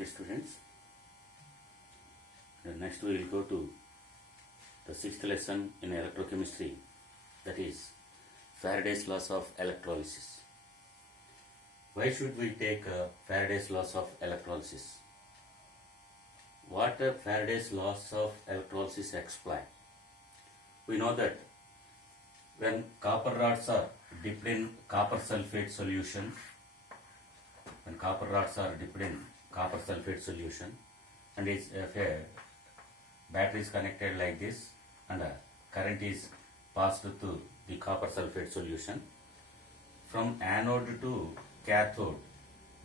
Okay, students. Next we will go to the sixth lesson in electrochemistry, that is Faraday's laws of electrolysis. Why should we take Faraday's laws of electrolysis? What Faraday's laws of electrolysis explain? We know that when copper rods are dipped in copper sulfate solution, and if a battery is connected like this and a current is passed through the copper sulfate solution, from anode to cathode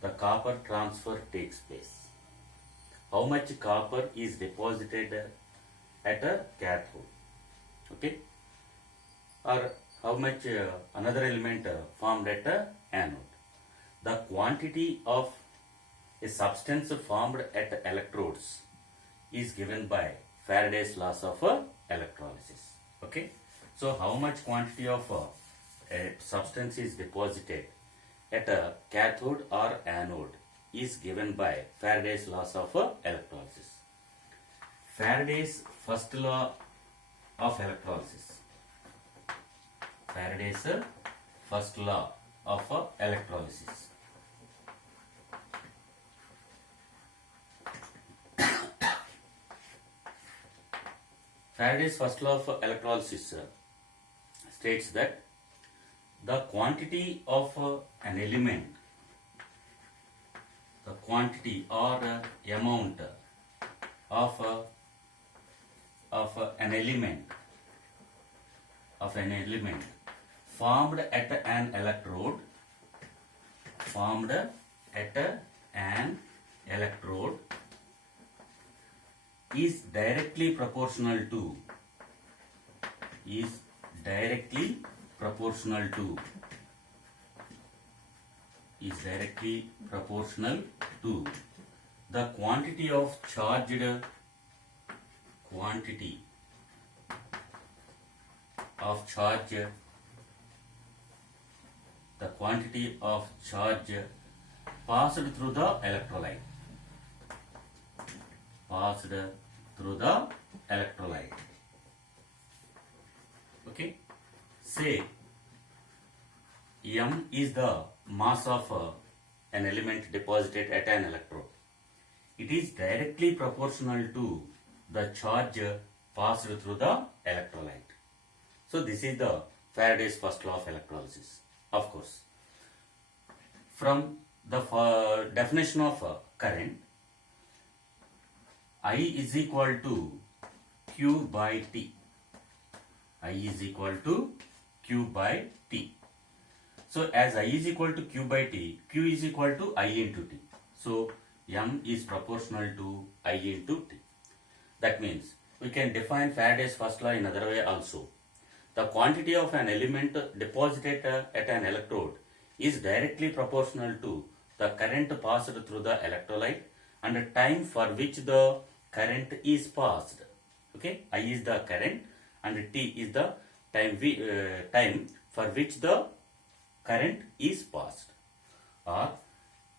the copper transfer takes place. How much copper is deposited at a cathode, okay, or how much another element formed at a anode. The quantity of a substance formed at electrodes is given by Faraday's laws of electrolysis. Okay, so how much quantity of a substance is deposited at a cathode or anode is given by Faraday's laws of electrolysis. Faraday's first law of electrolysis. Faraday's first law of electrolysis. Faraday's first law of electrolysis states that the quantity of an element, the quantity or amount of an element formed at an electrode is directly proportional to the quantity of charged passed through the electrolyte. Okay, say m is the mass of an element deposited at an electrode. It is directly proportional to the charge passed through the electrolyte. So this is the Faraday's first law of electrolysis. Of course, from the definition of current, I is equal to Q by T. So as I is equal to Q by T, Q is equal to I into T. So M is proportional to I into T. That means we can define Faraday's first law in another way also. The quantity of an element deposited at an electrode is directly proportional to the current passed through the electrolyte and the time for which the current is passed. Okay, I is the current and T is the time for which the current is passed. Or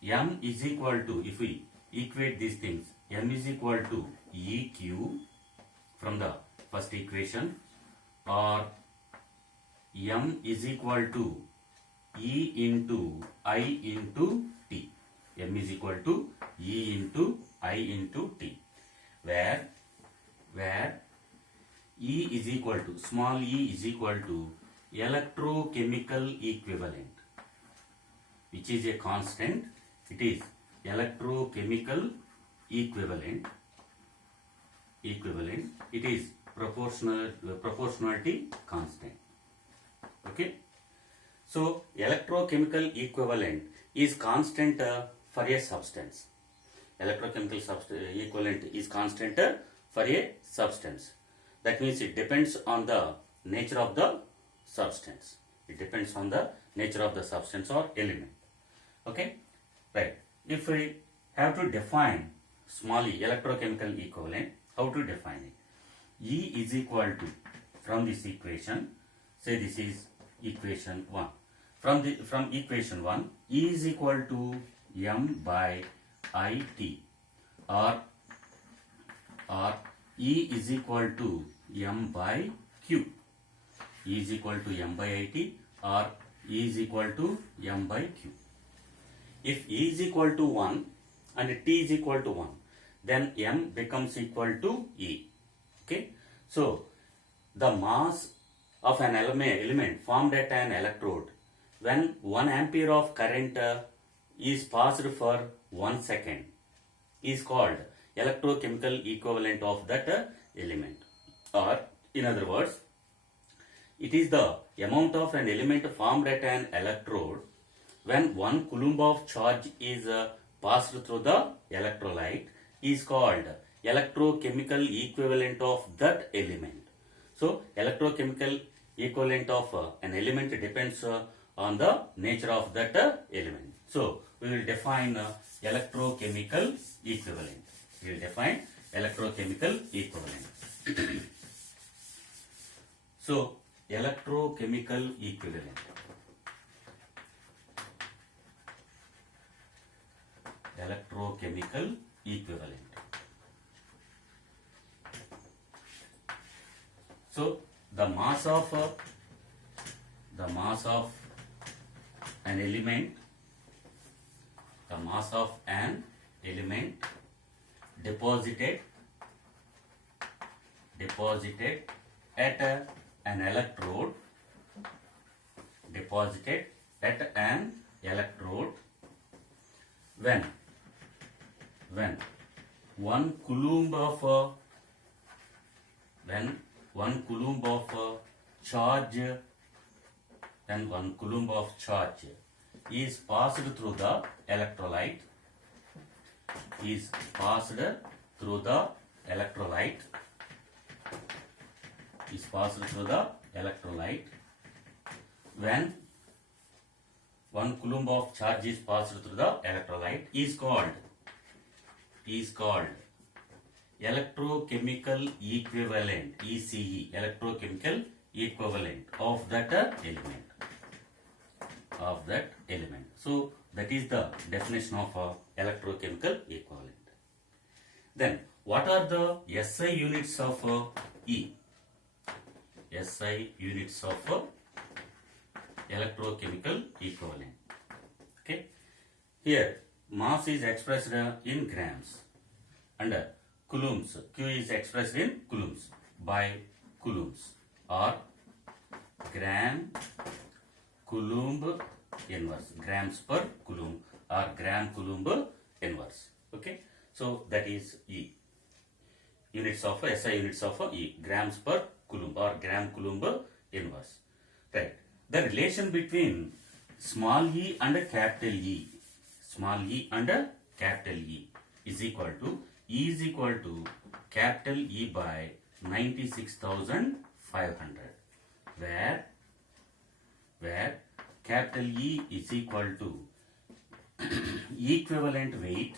M is equal to, if we equate these things, M is equal to EQ from the first equation, or M is equal to E into I into T. M is equal to E into I into T, where E is equal to, small e is equal to electrochemical equivalent, which is a constant. It is electrochemical equivalent. It is proportionality constant. Okay, so electrochemical equivalent is constant for a substance. Electrochemical equivalent is constant for a substance. That means it depends on the nature of the substance. Or element. Okay, right. If we have to define small e, electrochemical equivalent, how to define it? E is equal to, from this equation, say this is equation 1. From equation 1, E is equal to m by IT. or E is equal to M by Q. E is equal to M by IT or E is equal to M by Q. If E is equal to 1 and T is equal to 1, then M becomes equal to E. Okay. So, the mass of an element formed at an electrode when 1 ampere of current is passed for 1 second is called electrochemical equivalent of that element. Or, in other words, it is the amount of an element formed at an electrode when 1 coulomb of charge is passed through the electrolyte is called electrochemical equivalent of that element. So, electrochemical equivalent of an element depends on the nature of that element. So, we will define electrochemical equivalent. We will define electrochemical equivalent. So, electrochemical equivalent. Electrochemical equivalent. So, the mass of an element, deposited at an electrode, when 1 coulomb of charge is passed through the electrolyte, when 1 coulomb of charge is passed through the electrolyte is called electrochemical equivalent, ECE, electrochemical equivalent of that element. So, that is the definition of electrochemical equivalent. Then, what are the SI units of E? SI units of electrochemical equivalent. Okay. Here, mass is expressed in grams and coulombs. Q is expressed in coulombs by coulombs or gram coulomb inverse, grams per coulomb or gram coulomb inverse. Okay. So, that is E. Units of SI units of E, grams per coulomb or gram coulomb inverse. Right. The relation between small e and capital E, is equal to capital E by 96,500, where capital E is equal to equivalent weight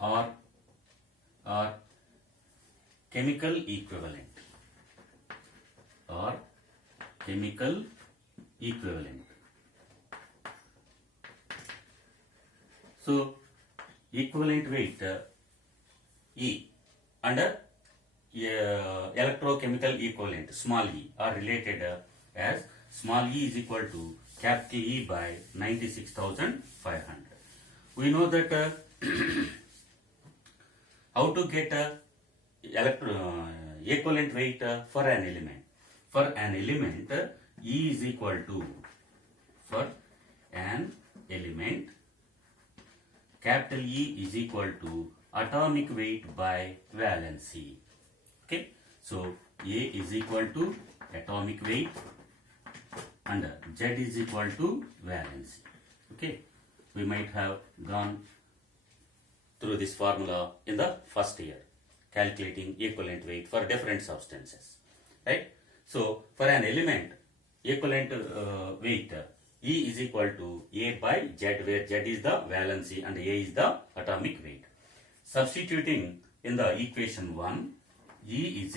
or chemical equivalent So, equivalent weight E and electrochemical equivalent small e are related as small e is equal to capital E by 96,500. We know that how to get equivalent weight for an element. For an element, E is equal to, for an element, capital E is equal to atomic weight by valency. Okay. So, A is equal to atomic weight and Z is equal to valency. Okay. We might have gone through this formula in the first year, calculating equivalent weight for different substances, right? So, for an element, equivalent weight E is equal to A by Z, where Z is the valency and A is the atomic weight. Substituting in the equation 1, M is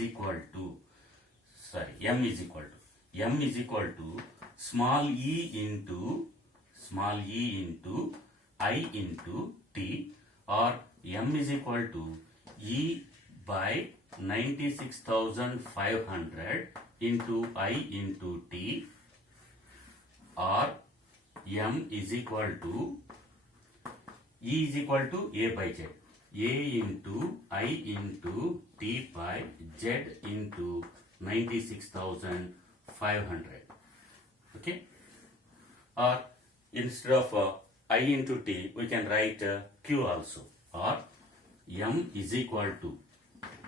equal to small e into small e into I into T, or M is equal to E by 96,500 into I into T, or M is equal to E is equal to A by Z. A into I into T by Z into 96,500. Okay? Or instead of I into T, we can write Q also. Or M is equal to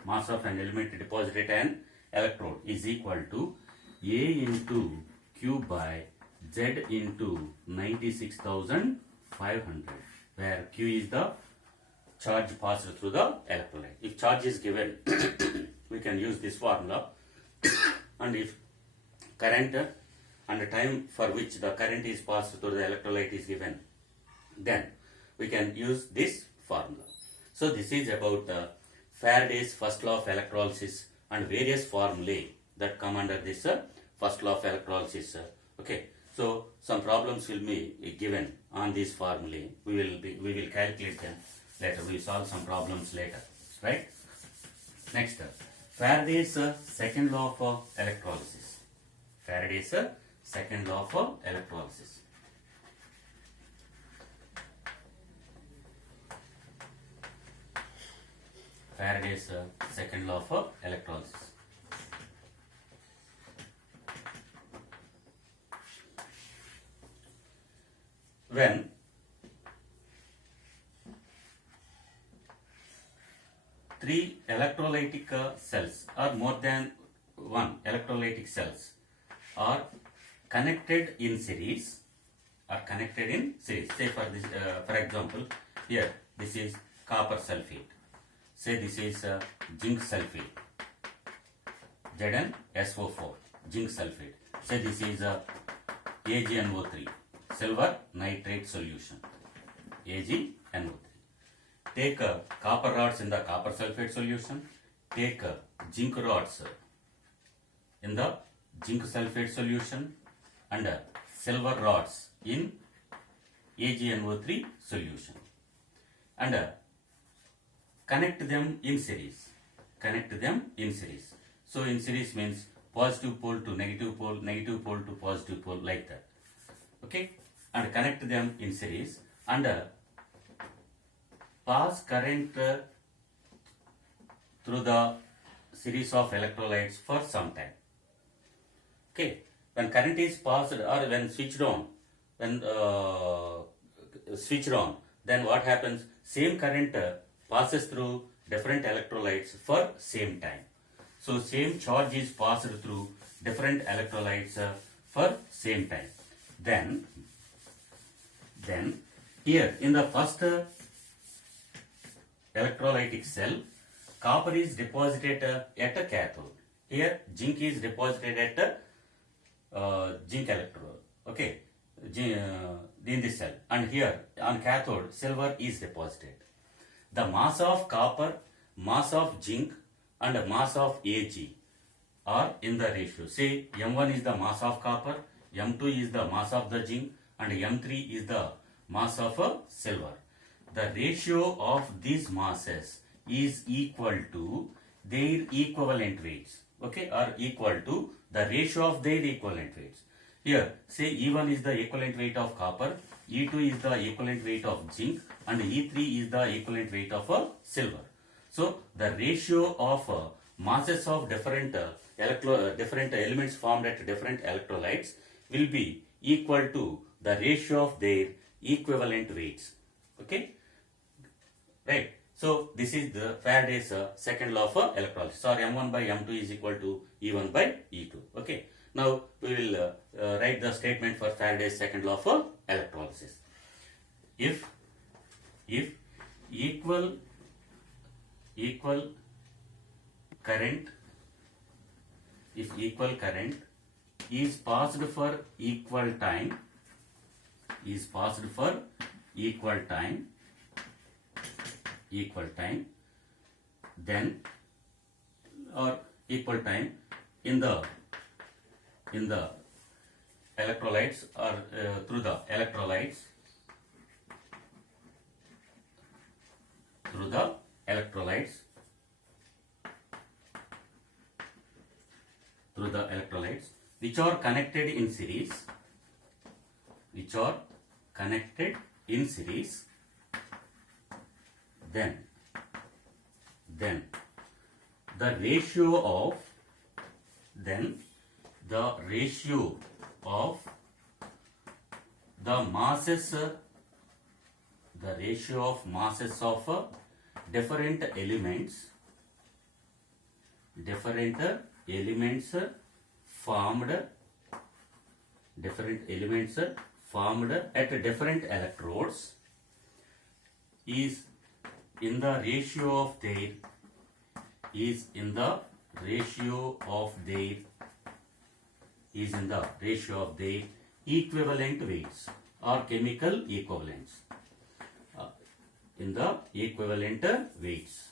mass of an element deposited at an electrode is equal to A into Q by Z into 96,500, where Q is the charge passed through the electrolyte. If charge is given, we can use this formula, and if current and the time for which the current is passed through the electrolyte is given, then we can use this formula. So this is about Faraday's first law of electrolysis and various formulae that come under this first law of electrolysis. Okay, so some problems will be given on these formulae. We will calculate them later. We will solve some problems later, right? Next, Faraday's second law of electrolysis. Faraday's second law of electrolysis. Faraday's second law of electrolysis. When three electrolytic cells or more than one electrolytic cells are connected in series, say for this, for example, here this is copper sulfate, say this is zinc sulfate, ZnSO4, zinc sulfate, say this is AgNO3, silver nitrate solution, AgNO3. Take copper rods in the copper sulfate solution, take zinc rods in the zinc sulfate solution, and silver rods in AgNO3 solution, and connect them in series. So in series means positive pole to negative pole to positive pole, like that. Okay, and connect them in series and pass current through the series of electrolytes for some time. Okay, when current is passed or when switched on, then what happens? Same current passes through different electrolytes for same time. So same charge is passed through different electrolytes for same time. Then here in the first electrolytic cell, copper is deposited at a cathode. Here zinc is deposited at a zinc electrode. Okay, in this cell, and here on cathode silver is deposited. The mass of copper, mass of zinc, and mass of Ag are in the ratio. Say M1 is the mass of copper, M2 is the mass of the zinc, and M3 is the mass of silver. The ratio of these masses is equal to their equivalent weights. Okay, or equal to the ratio of their equivalent weights. Here, say E1 is the equivalent weight of copper, E2 is the equivalent weight of zinc, and E3 is the equivalent weight of silver. So, the ratio of masses of different elements formed at different electrolytes will be equal to the ratio of their equivalent weights. Okay, right? So, this is the Faraday's second law of electrolysis. So, M1 by M2 is equal to E1 by E2. Okay. Now, we will write the statement for Faraday's second law of electrolysis. If equal current is passed for equal time, then or equal time in the electrolytes or through the electrolytes which are connected in series, then the ratio of the masses of different elements formed at different electrodes is in the ratio of their equivalent weights or chemical equivalents. In the equivalent weights.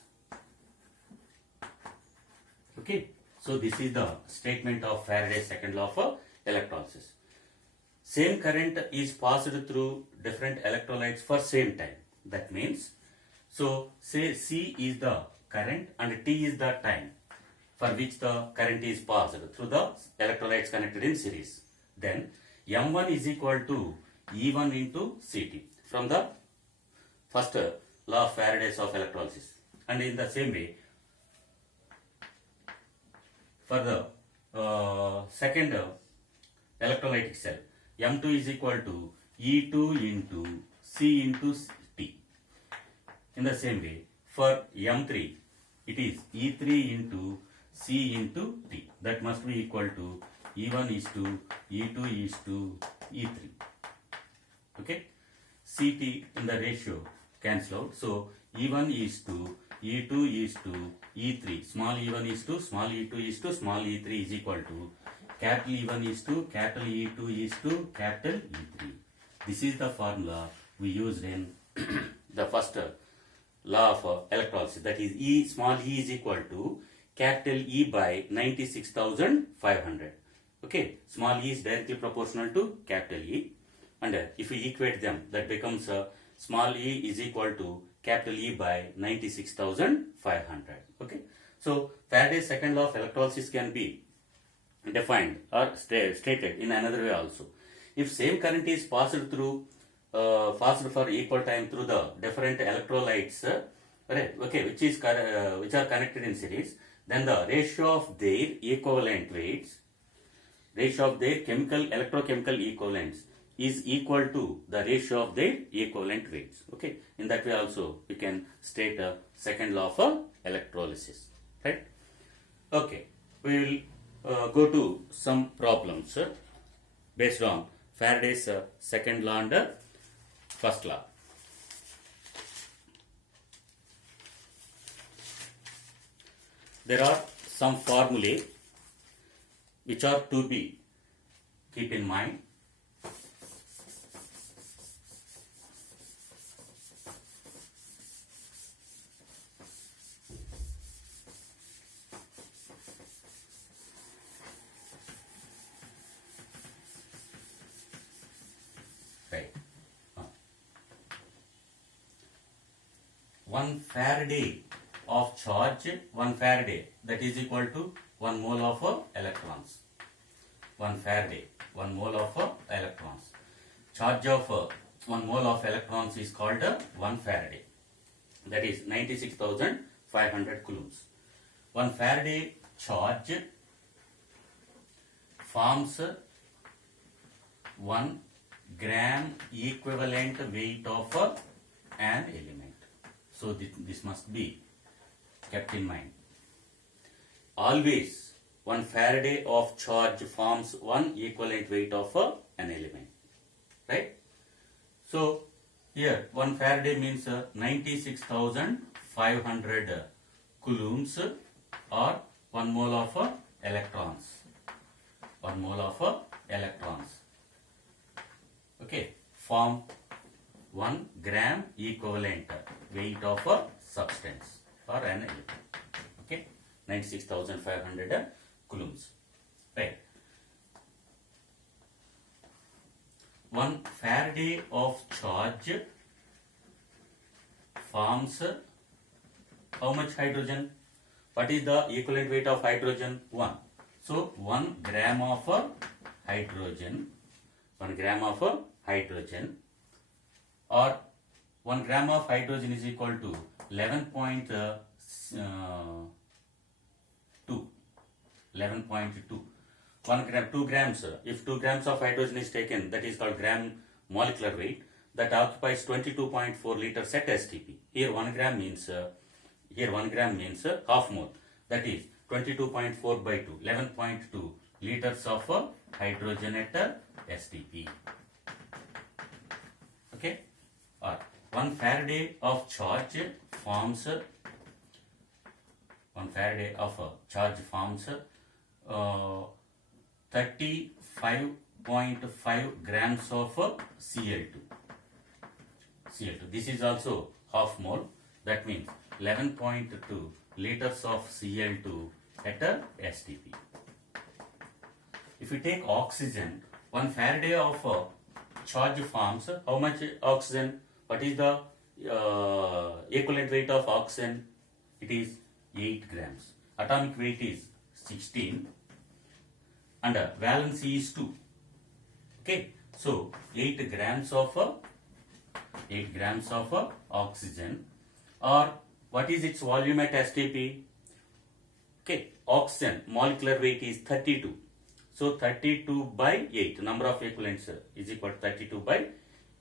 Okay, so this is the statement of Faraday's second law of electrolysis. Same current is passed through different electrolytes for same time. That means, so say C is the current and T is the time for which the current is passed through the electrolytes connected in series. Then M1 is equal to E1 into Ct from the first law of Faraday's of electrolysis. And in the same way, for the second electrolytic cell, M2 is equal to E2 into C into T. In the same way, for M3, it is E3 into C into T. That must be equal to E1 is to E2 is to E3. Okay? Ct in the ratio cancel out. So E1 is to E2 is to E3. Small e1 is to small e2 is to small e3 is equal to capital E1 is to capital E2 is to capital E3. This is the formula we used in the first law of electrolysis. That is small e is equal to capital E by 96,500. Okay, small e is directly proportional to capital E, and if we equate them, that becomes small e is equal to capital E by 96,500. Okay, so Faraday's second law of electrolysis can be defined or stated in another way also. If same current is passed through for equal time through the different electrolytes, right? Okay, which are connected in series, then the ratio of their equivalent weights, ratio of their electrochemical equivalents is equal to the ratio of their equivalent weights. Okay, in that way also we can state a second law of electrolysis, right? Okay, we will go to some problems based on Faraday's second law and first law. There are some formulae which are to be keep in mind. Right. 1 Faraday of charge, 1 Faraday, that is equal to 1 mole of electrons. 1 Faraday, 1 mole of electrons. Charge of 1 mole of electrons is called 1 Faraday. That is 96,500 coulombs. 1 Faraday charge forms 1 gram equivalent weight of an element. So this must be kept in mind. Always 1 Faraday of charge forms 1 equivalent weight of an element. Right? So here 1 Faraday means 96,500 coulombs or 1 mole of electrons. 1 mole of electrons. Okay, form 1 gram equivalent weight of a substance or an element. Okay, 96,500 coulombs. Right. Faraday of charge forms how much hydrogen? What is the equivalent weight of hydrogen? 1. So 1 gram of hydrogen, 1 gram of hydrogen, or 1 gram of hydrogen is equal to 11.2. 11.2. 1 gram, 2 grams. If 2 grams of hydrogen is taken, that is called gram molecular weight. That occupies 22.4 liters at STP. Here 1 gram means half mole. That is 22.4 by 2, 11.2 liters of hydrogen at STP. Okay. Or 1 Faraday of charge forms 1 Faraday of charge forms 35.5 grams of Cl2. This is also half mole. That means 11.2 liters of Cl2 at STP. If you take oxygen, 1 Faraday of charge forms how much oxygen? What is the equivalent weight of oxygen? It is 8 grams. Atomic weight is 16 and valency is 2. Okay, so 8 grams of oxygen, or what is its volume at STP? Okay, oxygen molecular weight is 32. So 32 by 8, number of equivalents is equal to 32 by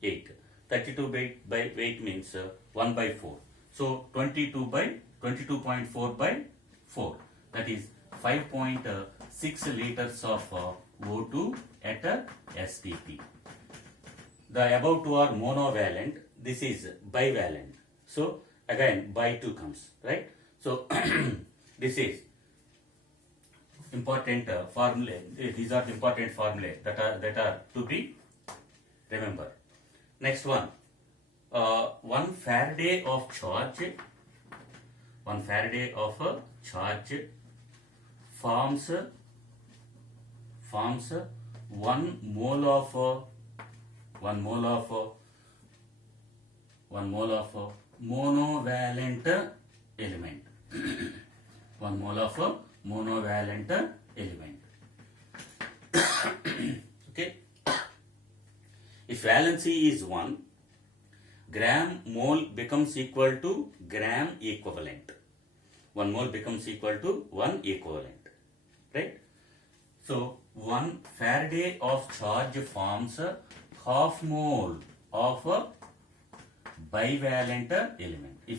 8. 32 by weight means 1 by 4. So 22.4 by 4. That is 5.6 liters of O2 at STP. The above two are monovalent. This is bivalent. So again by 2 comes, right? So this is important formulae. These are the important formulae that are to be remembered. Next one, 1 Faraday of charge. 1 Faraday of charge forms 1 mole of monovalent element. 1 mole of monovalent element. Okay. If valency is 1, gram mole becomes equal to gram equivalent. 1 mole becomes equal to 1 equivalent. Right? So 1 Faraday of charge forms half mole of a bivalent element. If